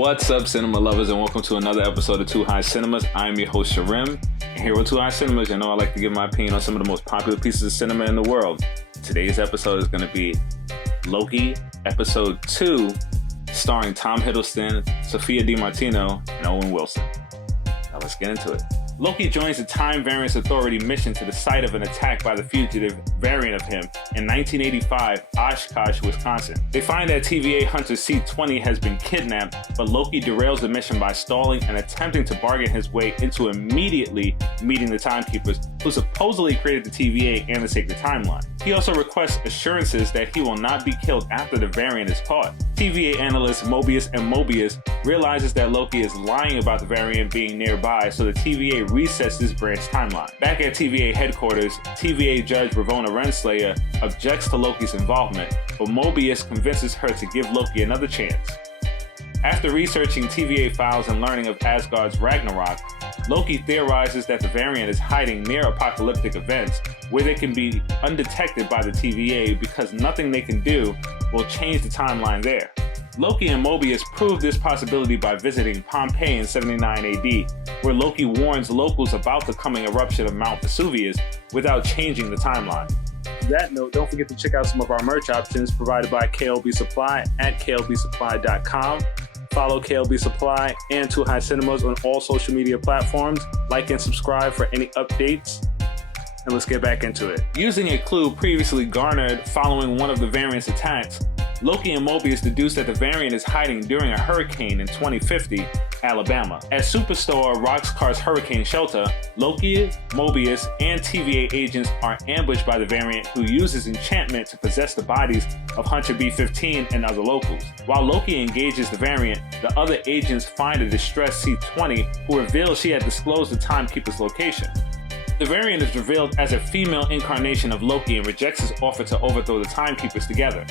What's up, cinema lovers, and welcome to another episode of Too High Cinemas. I'm your host, SHRIM, and here with Too High Cinemas, you know I like to give my opinion on some of the most popular pieces of cinema in the world. Today's episode is going to be Loki, Episode 2, starring Tom Hiddleston, Sophia DiMartino, and Owen Wilson. Now let's get into it. Loki joins the Time Variance Authority mission to the site of an attack by the fugitive variant of him in 1985, Oshkosh, Wisconsin. They find that TVA hunter C-20 has been kidnapped, but Loki derails the mission by stalling and attempting to bargain his way into immediately meeting the Timekeepers, who supposedly created the TVA and the Sacred Timeline. He also requests assurances that he will not be killed after the variant is caught. TVA analysts Mobius realizes that Loki is lying about the variant being nearby, so the TVA resets this branch timeline. Back at TVA headquarters, TVA Judge Ravonna Renslayer objects to Loki's involvement, but Mobius convinces her to give Loki another chance. After researching TVA files and learning of Asgard's Ragnarok, Loki theorizes that the variant is hiding near apocalyptic events where they can be undetected by the TVA because nothing they can do will change the timeline there. Loki and Mobius prove this possibility by visiting Pompeii in 79 AD, where Loki warns locals about the coming eruption of Mount Vesuvius without changing the timeline. On that note, don't forget to check out some of our merch options provided by KLB Supply at klbsupply.com. Follow KLB Supply and Too High Cinemas on all social media platforms. Like and subscribe for any updates. And let's get back into it. Using a clue previously garnered following one of the variant's attacks, Loki and Mobius deduce that the variant is hiding during a hurricane in 2050, Alabama. At Superstore Roxxcar's hurricane shelter, Loki, Mobius, and TVA agents are ambushed by the variant, who uses enchantment to possess the bodies of Hunter B-15 and other locals. While Loki engages the variant, the other agents find a distressed C-20 who reveals she had disclosed the Timekeeper's location. The variant is revealed as a female incarnation of Loki and rejects his offer to overthrow the Timekeepers together.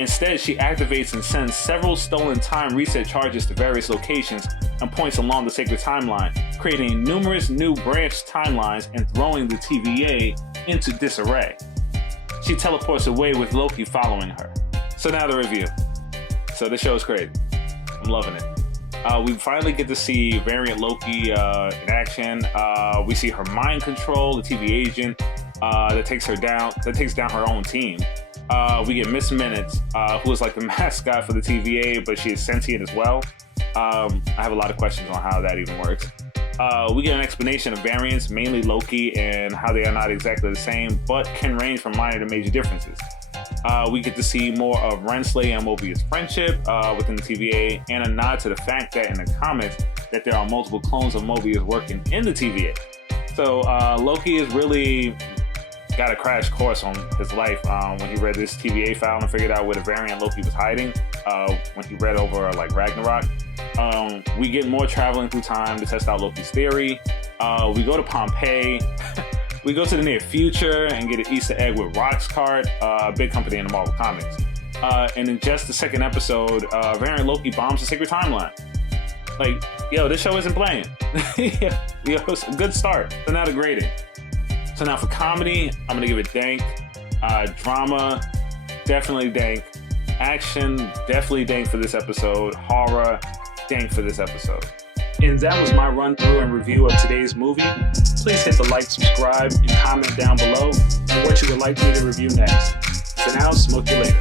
Instead, she activates and sends several stolen time reset charges to various locations and points along the Sacred Timeline, creating numerous new branch timelines and throwing the TVA into disarray. She teleports away with Loki following her. So now the review. So this show is crazy. I'm loving it. We finally get to see variant Loki in action. We see her mind control, the TVA agent that takes down her own team. We get Miss Minutes, who is like the mascot for the TVA, but she is sentient as well. I have a lot of questions on how that even works. We get an explanation of variants, mainly Loki, and how they are not exactly the same, but can range from minor to major differences. We get to see more of Renslayer and Mobius' friendship within the TVA, and a nod to the fact that in the comics that there are multiple clones of Mobius working in the TVA. So Loki is really got a crash course on his life when he read this TVA file and figured out where the variant Loki was hiding when he read over like Ragnarok. We get more traveling through time to test out Loki's theory. We go to Pompeii. We go to the near future and get an Easter egg with Roxxcar, a big company in the Marvel Comics. And in just the second episode, variant Loki bombs the Sacred Timeline. Like, yo, this show isn't playing. It's a good start. So now the grading. So now for comedy, I'm gonna give it dank. Drama, definitely dank. Action, definitely dank for this episode. Horror, dank for this episode. And that was my run through and review of today's movie. Please hit the like, subscribe, and comment down below on what you would like me to review next. For now, smoke you later.